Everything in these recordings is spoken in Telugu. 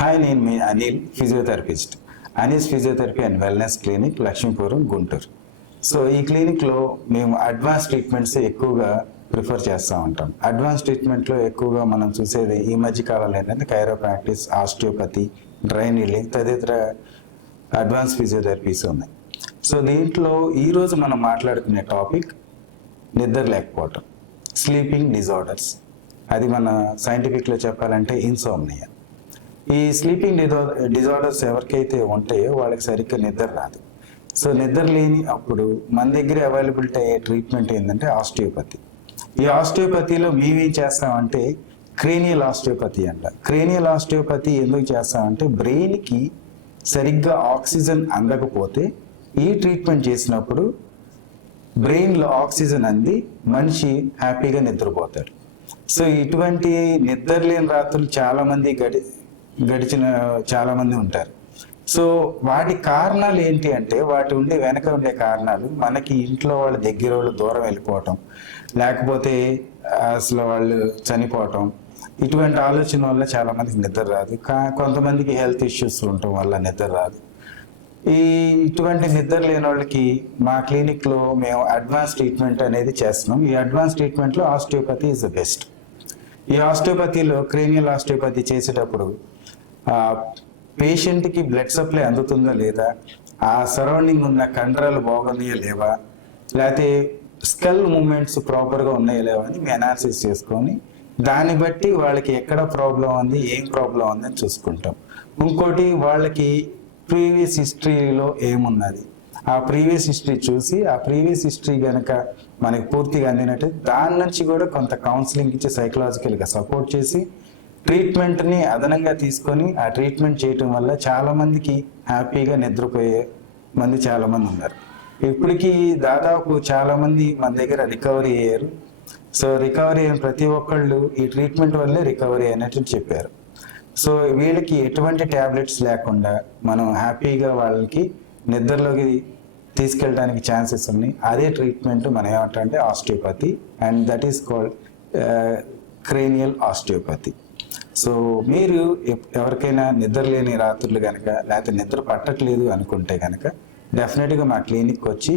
హాయ్ నేను మీ Anil physiotherapist. Anil's physiotherapy and wellness clinic Lakshmipuram Guntur. So ఈ క్లినిక్లో మేము అడ్వాన్స్ ట్రీట్మెంట్స్ ఎక్కువగా ప్రిఫర్ చేస్తూ ఉంటాం. అడ్వాన్స్ ట్రీట్మెంట్లో ఎక్కువగా మనం చూసేది ఈ మధ్య కాలంలో ఏంటంటే కైరోప్రాక్టిస్ ఆస్టియోపతి డ్రైన్ హీలింగ్ తదితర అడ్వాన్స్ ఫిజియోథెరపీస్ ఉన్నాయి. సో దీంట్లో ఈరోజు మనం మాట్లాడుకునే టాపిక్ నిద్ర లేకపోవటం స్లీపింగ్ డిజార్డర్స్ అది మన సైంటిఫిక్లో చెప్పాలంటే ఇన్సోమ్నియా ఈ స్లీపింగ్ డిజా డిజార్డర్స్ ఎవరికైతే ఉంటాయో వాళ్ళకి సరిగ్గా నిద్ర రాదు. సో నిద్ర లేని అప్పుడు మన దగ్గర అవైలబిలిటీ అయ్యే ట్రీట్మెంట్ ఏంటంటే ఆస్టియోపతి ఈ ఆస్టియోపతిలో మేమేం చేస్తామంటే క్రేనియల్ ఆస్టియోపతి అంట. క్రేనియల్ ఆస్టియోపతి ఎందుకు చేస్తామంటే బ్రెయిన్కి సరిగ్గా ఆక్సిజన్ అందకపోతే ఈ ట్రీట్మెంట్ చేసినప్పుడు బ్రెయిన్లో ఆక్సిజన్ అంది మనిషి హ్యాపీగా నిద్రపోతాడు. సో ఇటువంటి నిద్ర లేని రాత్రులు చాలామంది గడి గడిచిన చాలా మంది ఉంటారు. సో వాటి కారణాలు ఏంటి అంటే వాటి ఉండే వెనక ఉండే కారణాలు మనకి ఇంట్లో వాళ్ళ దగ్గర వాళ్ళు దూరం వెళ్ళిపోవటం లేకపోతే అసలు వాళ్ళు చనిపోవటం ఇటువంటి ఆలోచన వల్ల చాలా మందికి నిద్ర రాదు. కా కొంతమందికి హెల్త్ ఇష్యూస్ ఉండటం వల్ల నిద్ర రాదు. ఈ ఇటువంటి నిద్ర లేని వాళ్ళకి మా క్లినిక్లో మేము అడ్వాన్స్ ట్రీట్మెంట్ అనేది చేస్తున్నాం. ఈ అడ్వాన్స్ ట్రీట్మెంట్లో ఆస్టియోపతి ఇస్ ద బెస్ట్ ఈ ఆస్టియోపతిలో క్రీనియల్ ఆస్టియోపతి చేసేటప్పుడు పేషెంట్కి బ్లడ్ సప్లై అందుతుందా లేదా? ఆ సరౌండింగ్ ఉన్న కండరాలు బాగున్నాయా లేవా? లేకపోతే స్కల్ మూమెంట్స్ ప్రాపర్గా ఉన్నాయా లేవా అని మేము అనాలిసిస్ చేసుకొని దాన్ని బట్టి వాళ్ళకి ఎక్కడ ప్రాబ్లం ఉంది ఏం ప్రాబ్లం ఉంది అని చూసుకుంటాం. ఇంకోటి వాళ్ళకి ప్రీవియస్ హిస్టరీలో ఏమున్నది? ఆ ప్రీవియస్ హిస్టరీ చూసి ఆ ప్రీవియస్ హిస్టరీ కనుక మనకి పూర్తిగా అందినట్టు దాని నుంచి కూడా కొంత కౌన్సిలింగ్ ఇచ్చి సైకలాజికల్గా సపోర్ట్ చేసి ట్రీట్మెంట్ని అదనంగా తీసుకొని ఆ ట్రీట్మెంట్ చేయటం వల్ల చాలా మందికి హ్యాపీగా నిద్రపోయే మంది చాలా మంది ఉన్నారు. ఇప్పటికీ దాదాపు చాలా మంది మన దగ్గర రికవరీ అయ్యారు. సో రికవరీ అయిన ప్రతి ఒక్కళ్ళు ఈ ట్రీట్మెంట్ వల్లే రికవరీ అయినట్టు చెప్పారు. సో వీళ్ళకి ఎటువంటి ట్యాబ్లెట్స్ లేకుండా మనం హ్యాపీగా వాళ్ళకి నిద్రలోకి తీసుకెళ్ళడానికి ఛాన్సెస్ ఉన్నాయి. అదే ట్రీట్మెంట్ మనం ఏమంటే osteopathy. And that is called cranial osteopathy. So మీరు ఎప్- ఎవరికైనా నిద్ర లేని రాత్రులు కనుక లేకపోతే నిద్ర పట్టట్లేదు అనుకుంటే కనుక డెఫినెట్గా మా క్లినిక్కి వచ్చి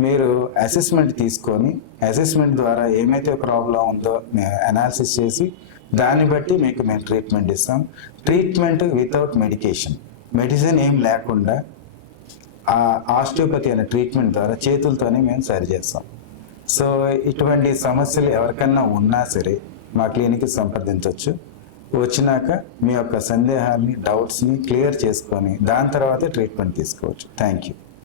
మీరు అసెస్మెంట్ తీసుకొని అసెస్మెంట్ ద్వారా ఏమైతే ప్రాబ్లం ఉందో మేము అనాలిసిస్ చేసి దాన్ని బట్టి మీకు మేము ట్రీట్మెంట్ ఇస్తాం. Treatment without medication. మెడిసిన్ ఏం లేకుండా ఆ ఆస్టియోపతి అనే ట్రీట్మెంట్ ద్వారా చేతులతోనే మేము సరి చేస్తాం. సో ఇటువంటి సమస్యలు ఎవరికన్నా ఉన్నా సరే మా క్లినిక్కి సంప్రదించవచ్చు వచ్చినాక మీ యొక్క సందేహాన్ని డౌట్స్ని క్లియర్ చేసుకొని దాని తర్వాతే ట్రీట్మెంట్ తీసుకోవచ్చు. Thank you